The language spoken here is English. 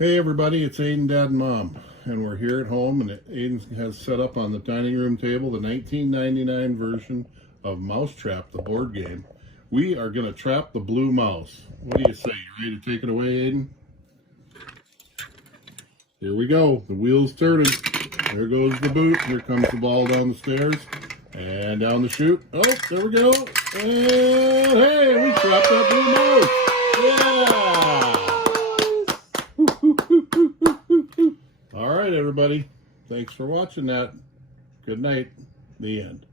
Hey everybody, it's Aiden, Dad, and Mom, and we're here at home, and Aiden has set up on the dining room table the 1999 version of Mousetrap, the board game. We are going to trap the blue mouse. What do you say? You ready to take it away, Aiden? Here we go. The wheel's turning. There goes the boot. Here comes the ball down the stairs and down the chute. Oh, there we go. And hey, we trapped that blue mouse. Yeah! All right, everybody. Thanks for watching that. Good night. The end.